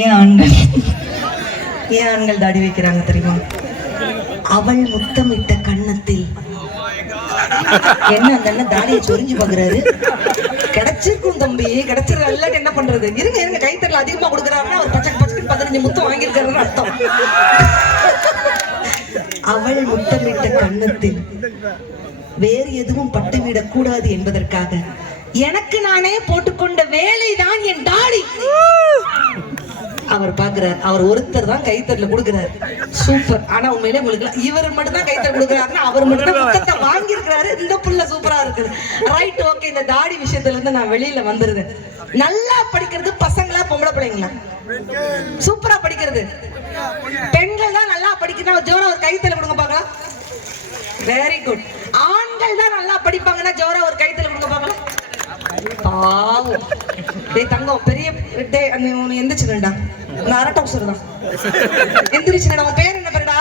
ஏன் ஆண்கள் தாடி வைக்கிறாங்க தெரியுமா? அவள் முத்தமிட்ட கன்னத்தில். என்ன அந்த அண்ணன் தாடியை சொரிஞ்சு பாக்குறாரு. கிடைச்சிருக்கும் தம்பி, கிடைச்சிருக்க என்ன பண்றது? இருங்க கைத்தறல அதிகமா கொடுக்குறாருன்னா அவர் பச்சை 15 முத்தம் வாங்கியிருக்காருன்னு அர்த்தம். அவள் முத்தமிட்ட கன்னத்தில் வேறு எதுவும் பட்டுவிடக் கூடாது என்பதற்காக எனக்கு நானே போட்டுக்கொண்ட வேலைதான் என் தாடி. அவர் பாக்குறார், அவர் ஒருத்தர் தான் கைத்தறல கொடுக்கிறார். சூப்பர். ஆனா உண்மையிலே உங்களுக்கு இவர் மட்டும் தான் கைத்தறல் கொடுக்குறாருன்னா அவர் மட்டும் தான் முத்தத்தை வாங்கியிருக்கிறாரு. இந்த புள்ள சூப்பரா இருக்குது. Right, okay. இந்த தாடி விஷயத்துல இருந்து நான் வெளியில வந்துருது. நல்லா படிக்கிறது பசங்களா பொம்பளை பிள்ளைங்களா? சூப்பரா படிக்கிறது பெண்கள் தான் நல்லா படிக்கணும். ஜோரா ஒரு கைத்தறல் கொடுங்க பாக்கலாம். Very good. ஆண்கள் தான் நல்லா படிப்பாங்கன்னா ஜோரா ஒரு கைத்தறல் கொடுங்க பாக்கலாம். பாவம். டேய் தங்கம், பெரிய டேய் நீ எந்திரிச்சுடா. நான் அரட்ட உசுர் தான். எந்திரிச்சுடா. உன் பேர் என்ன பேருடா?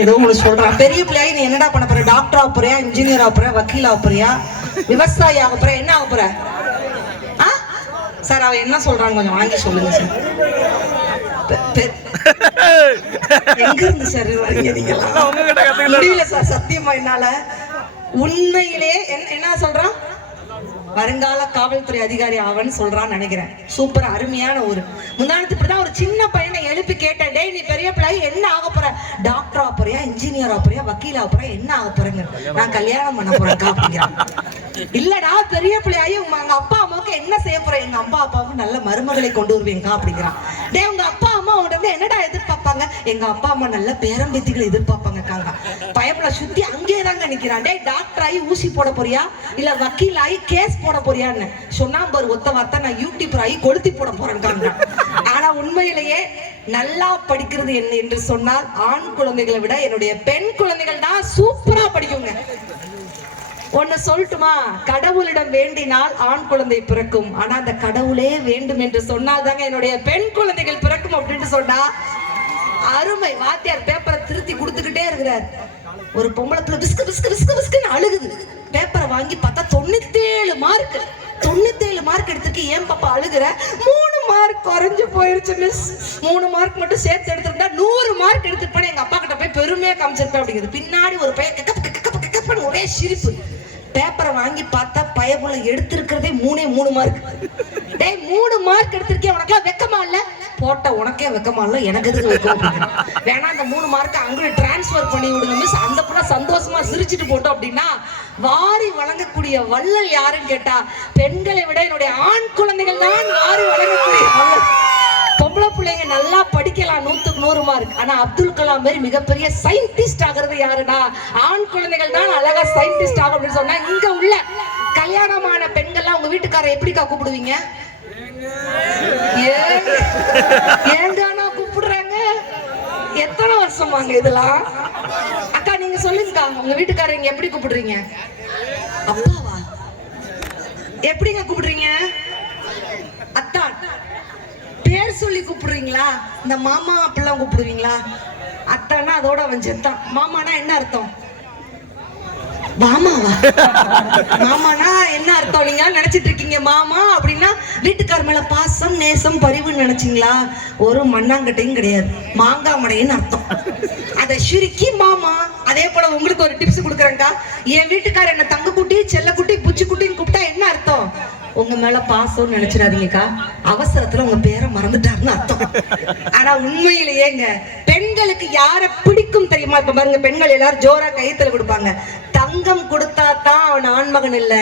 ஏதோ உங்களுக்கு சொல்றான். பெரிய பிள்ளையாய் நீ என்னடா பண்ண போற? டாக்டர் ஆக போறியா, இன்ஜினியர் ஆக போறியா, வக்கீல் ஆக போறியா, விவசாயி ஆக போறியா, என்ன ஆக போற? சார் அவ என்ன சொல்றாங்க கொஞ்சம் வாங்கி சொல்லுங்க சார். எங்க இருந்து சார் முடியல சார் சத்தியமா என்னால. உண்மையிலே என்ன சொல்றான்? வருங்கால காவல்துறை அதிகாரி ஆவன்னு சொல்றான்னு நினைக்கிறேன். சூப்பர், அருமையான ஒரு முந்தானத்து. இப்படிதான் ஒரு சின்ன பையனை எழுப்பி கேட்டேன், டேய் நீ பெரிய பிள்ளை என்ன ஆக போற? டாக்டர் ஆக போறியா, இன்ஜினியர் ஆக போறியா, வக்கீல் ஆக போறியா, என்ன ஆக போறேங்க? நான் கல்யாணம் பண்ண போறேன் அப்படிங்கிறான். இல்லடா பெரிய பிள்ளையாயி உங்க அப்பா அம்மாவுக்கு என்ன செய்ய போற? எங்க அப்பா அப்பாவுக்கு நல்ல மருமகளை கொண்டு வருவீங்க அப்படிங்கிறான். டே உங்க அப்பா அம்மா உடனே என்னடா எதிர்பார்ப்பாங்க? எங்க அப்பா அம்மா நல்ல பேரம்பேத்திகளை எதிர்பார்ப்பாங்க. பயப்பட சுத்தி அங்கேயே தாங்க நிக்கிறான். டே டாக்டர் ஆகி ஊசி போட போறியா, இல்ல வக்கீல் ஆகி கேஸ் போட போறியான்னு சொன்னா பாரு ஒத்த வார்த்தை, நான் யூடியூபர் ஆகி கொளுத்தி போட போறேன். ஆனா உண்மையிலேயே நல்லா படிக்கிறது என்ன என்று சொன்னால் ஆண் குழந்தைகளை விட என்னுடைய பெண் குழந்தைகள் தான் சூப்பரா படிக்குங்க. ஒன்னு சொல்லட்டுமா? கடவுளிடம் வேண்டினால் ஆண் குழந்தை பிறக்கும். ஆனா அந்த கடவுளே வேண்டும் என்று சொன்னால் தாங்க என்னுடைய பெண் குழந்தைகள் பிறக்கும் அப்படின்னு சொன்னா அருமை. வாத்தியார் பேப்பரை திருத்தி கொடுத்துக்கிட்டே இருக்கிறார். ஒரு பொம்பளத்துல பிஸ்கு பிஸ்கு பிஸ்கு பிஸ்குன்னு அழுகுது. பேப்பரை வாங்கி பார்த்தா 97 மார்க். 97 மார்க் எடுத்துட்டு ஏன் பாப்பா அழுகுற? 3 மார்க் குறைஞ்சு போயிருச்சு மிஸ். 3 மார்க் மட்டும் சேர்த்து எடுத்துட்டா 100 மார்க் எடுத்துட்டு எங்க அப்பா கிட்ட போய் பெருமையா காமிச்சிருப்பேன் அப்படிங்கிறது. பின்னாடி ஒரு பையன் ஒரே சிரிப்பு. பேப்பரை வாங்கி பார்த்தா பயபுள்ள எடுத்திருக்கிறதே 3 மார்க். டேய் 3 மார்க் எடுத்திருக்கேன், உனக்கெல்லாம் வெக்கமா இல்ல? போட்ட உனக்கே வெக்கமா இல்ல, எனக்கு எதுக்கு வெக்கம்? வேணா அந்த 3 மார்க் அங்கே டிரான்ஸ்பர் பண்ணி விடுங்க மிஸ். அந்த புள்ள சந்தோஷமா சிரிச்சுட்டு போட்டோம் அப்படின்னா வாரி வழங்கக்கூடிய வள்ளல் யாருன்னு கேட்டா பெண்களை விட என்னுடைய ஆண் குழந்தைகள் தான் வாரி வழங்கக்கூடிய வள்ளல். பொம்பளை பிள்ளைங்க நல்லா படிக்கலாம் 100க்கு 100 மார்க். ஆனா அப்துல் கலாம் மாதிரி மிகப்பெரிய சயின்டிஸ்ட் ஆகிறது யாருடா? ஆண் குழந்தைகள் தான் அழகா சயின்டிஸ்ட் ஆகும் அப்படின்னு சொன்னா இங்க உள்ள கல்யாணமான பெண்கள்லாம் உங்க வீட்டுக்காரரை எப்படிக்கா கூப்பிடுவீங்க? ஏங்கானா கூப்பிடுறாங்க? எத்தனை வருஷமாங்க இதெல்லாம்? அக்கா நீங்க சொல்லுங்கக்கா, உங்க வீட்டுக்காரங்க எப்படி கூப்பிடுறீங்க? அப்பாவா? எப்படிங்க கூப்பிடுறீங்க? அத்தான் பேர் சொல்லி கூப்பிடுறீங்களா? இந்த மாமா அப்படிலாம் கூப்பிடுவீங்களா? அத்தானா அதோட அவன் செத்தான். மாமானா என்ன அர்த்தம்? மாமாவா? மாமானா என்ன அர்த்தம்? நீங்க நினைச்சிட்டு இருக்கீங்க மாமா அப்படின்னா வீட்டுக்கார மேல பாசம் நேசம் பரிவுன்னு நினைச்சீங்களா? ஒரு மண்ணாங்கட்டையும் கிடையாது, மாங்காமடைன்னு அர்த்தம். அதை சுருக்கி மாமா. அதே போல உங்களுக்கு ஒரு டிப்ஸ் கொடுக்குறேங்கா. என் வீட்டுக்கார என்ன தங்க குட்டி, செல்ல குட்டி, புச்சி குட்டின்னு கூப்பிட்டா என்ன அர்த்தம்? உங்க மேல பாசம்னு நினைச்சிடாதீங்கக்கா, அவசரத்துல உங்க பேரை மறந்துட்டாருன்னு அர்த்தம். ஆனா உண்மையிலேயேங்க பெண்களுக்கு யார பிடிக்கும் தெரியுமா? இப்ப பாருங்க, பெண்கள் எல்லாரும் ஜோரா கைத்துல கொடுப்பாங்க. தங்கம் கொடுத்தா தான் அவன் ஆண்மகன் இல்ல,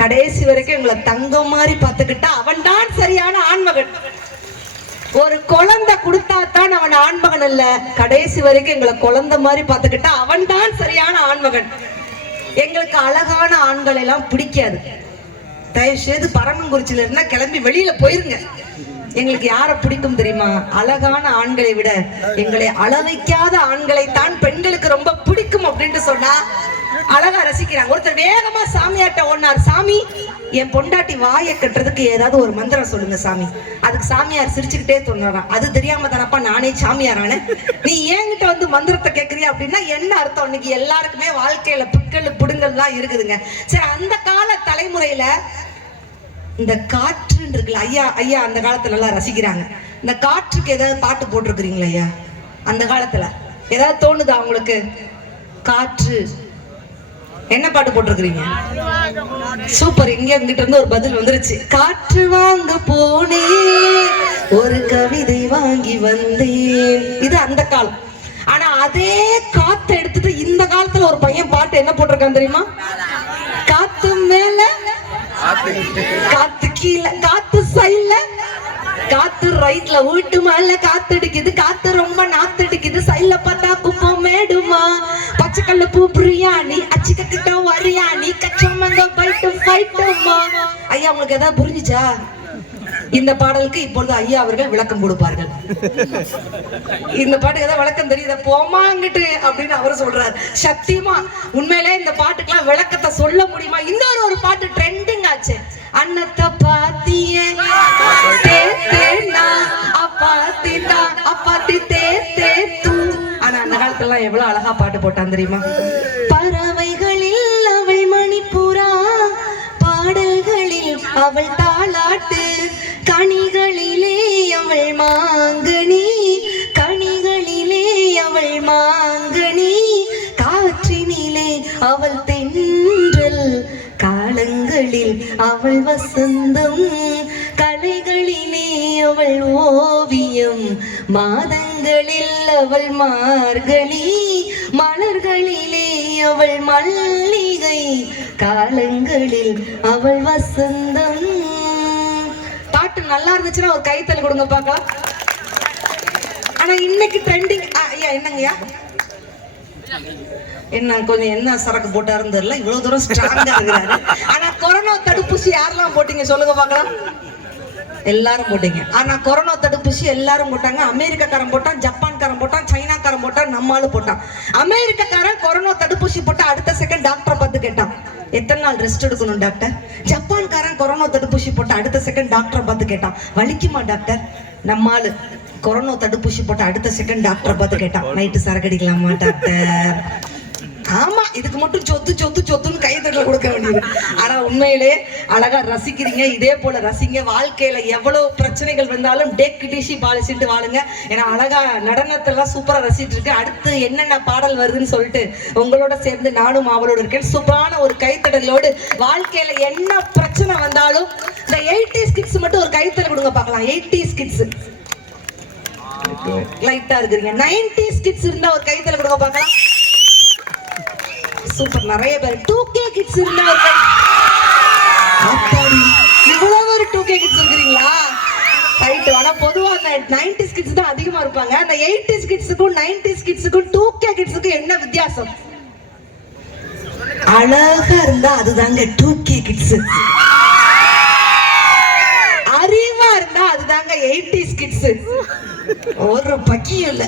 கடைசி வரைக்கும் எங்களை தங்கம் மாதிரி பார்த்துக்கிட்டா அவன் தான் சரியான ஆண்மகன். ஒரு குழந்தை கொடுத்தா தான் அவன் ஆண்மகன் இல்ல, கடைசி வரைக்கும் எங்களை குழந்தை மாதிரி பார்த்துக்கிட்டா அவன் தான் சரியான ஆண்மகன். எங்களுக்கு அழகான ஆண்கள் எல்லாம் பிடிக்காது. தயவு செய்து பரமங்குறிச்சியில இருந்தா கிளம்பி வெளியில போயிருங்க. எங்களுக்கு யாரை பிடிக்கும் தெரியுமா? அழகான ஆண்களை விட எங்களை அளவைக்காத ஆண்களை தான் பெண்களுக்கு ரொம்ப பிடிக்கும் அப்படின்னு சொன்னா அழகா ரசிக்கிறாங்க. ஒருத்தர் வேகமா சாமியாட்ட ஓடினார். சாமி, என் பொண்டாட்டி வாயை கட்டுறதுக்கு ஏதாவது ஒரு மந்திரம் சொல்லுங்க சாமி. அதுக்கு சாமியார் சிரிச்சுக்கிட்டே சொன்னாராம், அது தெரியாம தானப்பா நானே சாமியாரானே, நீ என்கிட்ட வந்து மந்திரத்தை கேட்கறியா அப்படின்னா என்ன அர்த்தம்? இன்னைக்கு எல்லாருக்குமே வாழ்க்கையில பிக்கல் புடுங்கல்லாம் இருக்குதுங்க. சரி, அந்த கால தலைமுறையில இந்த காற்றுன்னு இருக்குல்ல ஐயா, ஐயா அந்த காலத்துல நல்லா ரசிக்கிறாங்க. இந்த காற்றுக்கு ஏதாவது பாட்டு போட்டிருக்கிறீங்களா ஐயா? அந்த காலத்துல ஏதாவது தோணுதா உங்களுக்கு? காற்று என்ன பாட்டு போட்டிருக்கிறீங்க? சூப்பர். இங்க இருந்துட்டு இருந்து ஒரு பதில் வந்துருச்சு. காற்று வாங்க போனேன், ஒரு கவிதை வாங்கி வந்தேன். இது அந்த காலம். ஆனா அதே காத்து எடுத்துட்டு இந்த காலத்துல ஒரு பையன் பாட்டு என்ன போட்டிருக்கான் தெரியுமா? காத்து மேல, காத்து கீழே, காத்து சைட்ல, காத்து ரைட்ல, வீட்டு மேல காத்தடிக்குது, காத்து ரொம்ப நாத்தடிக்குது, சைட்ல பார்த்தா குப்பம் மேடுமா, பச்சைக்கல்ல பூ பிரியாணி, அச்சிக்கிட்ட வரியாணி, கச்சமங்க பைட்டு ஃபைட்டுமா. ஐயா உங்களுக்கு ஏதாவது புரிஞ்சுச்சா? இந்த பாடலுக்கு இப்பொழுது ஐயா அவர்கள் விளக்கம் கொடுப்பார்கள். இந்த பாட்டுக்கு ஏதாவது விளக்கம் தெரியுதா? போமாங்கிட்டு அப்படின்னு அவரு சொல்றாரு. சத்தியமா உண்மையிலே இந்த பாட்டுக்கெல்லாம் விளக்கத்தை சொல்ல முடியுமா? இன்னொரு ஒரு பாட்டு ட்ரெண்டிங் ஆச்சு. அன்னத்தை பாத்திய ஆனா அந்த காலத்துல எவ்வளவு அழகா பாட்டு போட்டான் தெரியுமா? பறவைகளில் அவள் மணிப்புறா, பாடல்களில் அவள் தாலாட்டு, கனிகளிலே அவள் மாங்கனி, கனிகளிலே அவள் மாங்கனி, காற்றினிலே அவள் தென்றல், காலங்களில் அவள் வசந்தம், கலைகளிலே அவள் ஓவியம், மாதங்களில் அவள் மார்கழி, மலர்களிலே அவள் மல்லிகை, காலங்களில் அவள் வசந்தம். பாட்டு நல்லா இருந்துச்சுன்னா ஒரு கைத்தல் கொடுங்க பார்க்கலாம். ஆனா இன்னைக்கு ட்ரெண்டிங் ஐயா என்னங்கய்யா? என்ன கொஞ்சம் என்ன சரக்கு போட்டாருன்னு தெரியல, இவ்வளவு தூரம் ஸ்ட்ராங்கா இருக்கிறாரு. ஆனா கொரோனா தடுப்பூசி யாரெல்லாம் போட்டீங்க சொல்லுங்க பார்க்கலாம். எல்லாரும் போட்டீங்க. ஆனா கொரோனா தடுப்பூசி எல்லாரும் போட்டாங்க. அமெரிக்காக்காரன் போட்டான், ஜப்பான்காரன் போட்டான், சைனாக்காரன் போட்டான், நம்மாலும் போட்டான். அமெரிக்காக்காரன் கொரோனா தடுப்பூசி போட்டா அடுத்த செகண்ட் டாக்டரை பார்த்து கேட்டான், எத்தனை நாள் ரெஸ்ட் எடுக்கணும் டாக்டர்? ஜப்பான்காரன் கொரோனா தடுப்பூசி போட்ட அடுத்த செகண்ட் டாக்டரை பார்த்து கேட்டான், வலிக்குமா டாக்டர்? நம்மாலு கொரோனா தடுப்பூசி போட்ட அடுத்த செகண்ட் டாக்டரை பார்த்து கேட்டான், நைட்டு சரக்கு அடிக்கலாமா டாக்டர்? ஆமா, இதுக்கு மட்டும் சொத்து சொத்து சொத்துன்னு கைத்தட்டல கொடுக்க வேண்டியது. ஆனா உண்மையிலே அழகா ரசிக்கிறீங்க. இதே போல ரசிங்க. வாழ்க்கையில எவ்வளவு பிரச்சனைகள் வந்தாலும் டேக் டிஷி பாலிசிட்டு வாழுங்க. ஏன்னா அழகா நடனத்தெல்லாம் சூப்பரா ரசிட்டு இருக்கு. அடுத்து என்னென்ன பாடல் வருதுன்னு சொல்லிட்டு உங்களோட சேர்ந்து நானும் அவளோட இருக்கேன். சூப்பரான ஒரு கைத்தடலோடு வாழ்க்கையில என்ன பிரச்சனை வந்தாலும் இந்த 80s கிட்ஸ் மட்டும் ஒரு கைத்தடல் கொடுங்க பார்க்கலாம். 80s கிட்ஸ் லைட்டா இருக்கிறீங்க. 90s கிட்ஸ் இருந்தா ஒரு கைத்தடல் கொடுங்க பார்க்கலாம். சூப்பர். நிறைய பேர் 2K கிட்ஸ் இருந்தா ஒரு கை. இவ்வளவு ஒரு 2K கிட்ஸ் இருக்கிறீங்களா? ரைட். ஆனா பொதுவா அந்த 90s கிட்ஸ் தான் அதிகமா இருப்பாங்க. அந்த 80s கிட்ஸுக்கும் 90s கிட்ஸுக்கும் 2K கிட்ஸுக்கும் என்ன வித்தியாசம்? அழகா இருந்தா அதுதாங்க 2K கிட்ஸ். அறிவா இருந்தா அதுதாங்க 80s கிட்ஸ். ஒரு பக்கியும் இல்ல,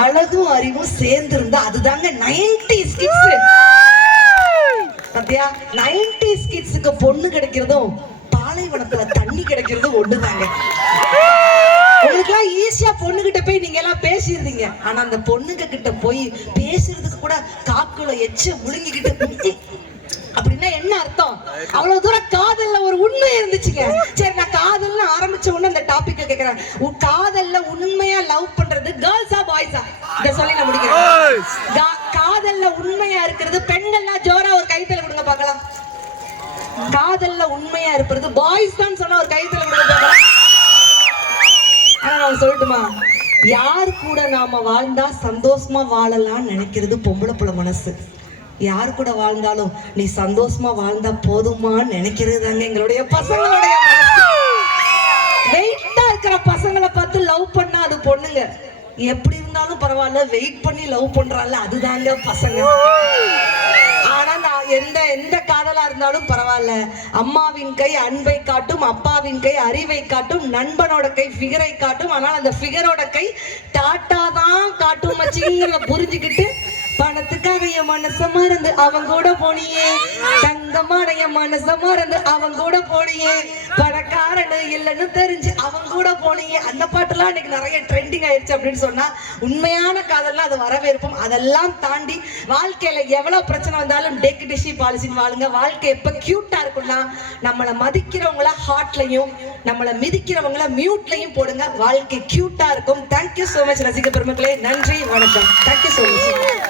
அழகும் அறிவும் சேர்ந்து இருந்தா அதுதாங்க 90s கிட்ஸ். சத்யா 90s கிட்ஸுக்கு பொண்ணு கிடைக்கிறதும் பாலைவனத்துல தண்ணி கிடைக்கிறதும் ஒண்ணுதாங்க. உங்களுக்குலாம் ஈஸியா பொண்ணுகிட்ட போய் நீங்க எல்லாம் பேசிடுறீங்க. ஆனா அந்த பொண்ணுங்க கிட்ட போய் பேசுறதுக்கு கூட காக்குல எச்ச முழுங்கிக்கிட்டு அப்படின்னா என்ன அர்த்தம்? அவ்வளவு தூரம் காதல்ல ஒரு உண்மை இருந்துச்சுங்க. சரி, நான் காதல்னு ஆரம்பிச்ச உடனே அந்த டாபிக் கேக்குறேன். காதல்ல உண்மையா லவ் பண்றது கேர்ள்ஸா பாய்ஸா? இத சொல்லி நான் முடிக்கிறேன். காதல்ல உண்மையா இருக்கிறது பெண்கள்னா ஜோரா ஒரு கைத்தல கொடுங்க பார்க்கலாம். காதல்ல உண்மையா இருப்பது பாய்ஸ் தான் சொன்னா ஒரு கைத்தல கொடுங்க பார்க்கலாம். ஆனா நான் சொல்லட்டுமா, யார் கூட நாம வாழ்ந்தா சந்தோஷமா வாழலாம்னு நினைக்கிறது பொம்பளை புள்ள மனசு. யாரு கூட வாழ்ந்தாலும் நீ சந்தோஷமா வாழ்ந்தா போதுமான்னு நினைக்கிறது தாங்க எங்களுடைய பசங்களுடைய மனசு. வெயிட்டா இருக்கிற பசங்களை பார்த்து லவ் பண்ணா அது பொண்ணுங்க. எப்படி இருந்தாலும் பரவாயில்ல, வெயிட் பண்ணி லவ் பண்றால அதுதாங்க பசங்க. ஆனா நான் எந்த காதலா இருந்தாலும் பரவாயில்ல, அம்மாவின் கை அன்பை காட்டும், அப்பாவின் கை அறிவை காட்டும், நண்பனோட கை ஃபிகரை காட்டும். ஆனால் அந்த ஃபிகரோட கை டாட்டா தான் காட்டும் மச்சிங்கிறத புரிஞ்சுக்கிட்டு பணத்துக்காக என் மனச மறந்து அவங்க கூட போனியே தங்க சொந்தமான என் மனச மறந்து அவன் கூட போனியே, பணக்காரனு இல்லைன்னு தெரிஞ்சு அவன் கூட போனியே. அந்த பாட்டுலாம் இன்னைக்கு நிறைய ட்ரெண்டிங் ஆயிடுச்சு அப்படின்னு சொன்னா உண்மையான காதல்லாம் அது வரவேற்போம். அதெல்லாம் தாண்டி வாழ்க்கையில எவ்வளவு பிரச்சனை வந்தாலும் டெக் டிஷி பாலிசின்னு வாழுங்க. வாழ்க்கை எப்ப கியூட்டா இருக்கும்னா நம்மளை மதிக்கிறவங்கள ஹார்ட்லயும் நம்மளை மிதிக்கிறவங்கள மியூட்லயும் போடுங்க. வாழ்க்கை கியூட்டா இருக்கும். தேங்க்யூ சோ மச் ரசிக பெருமக்களே. நன்றி, வணக்கம். Thank you so much.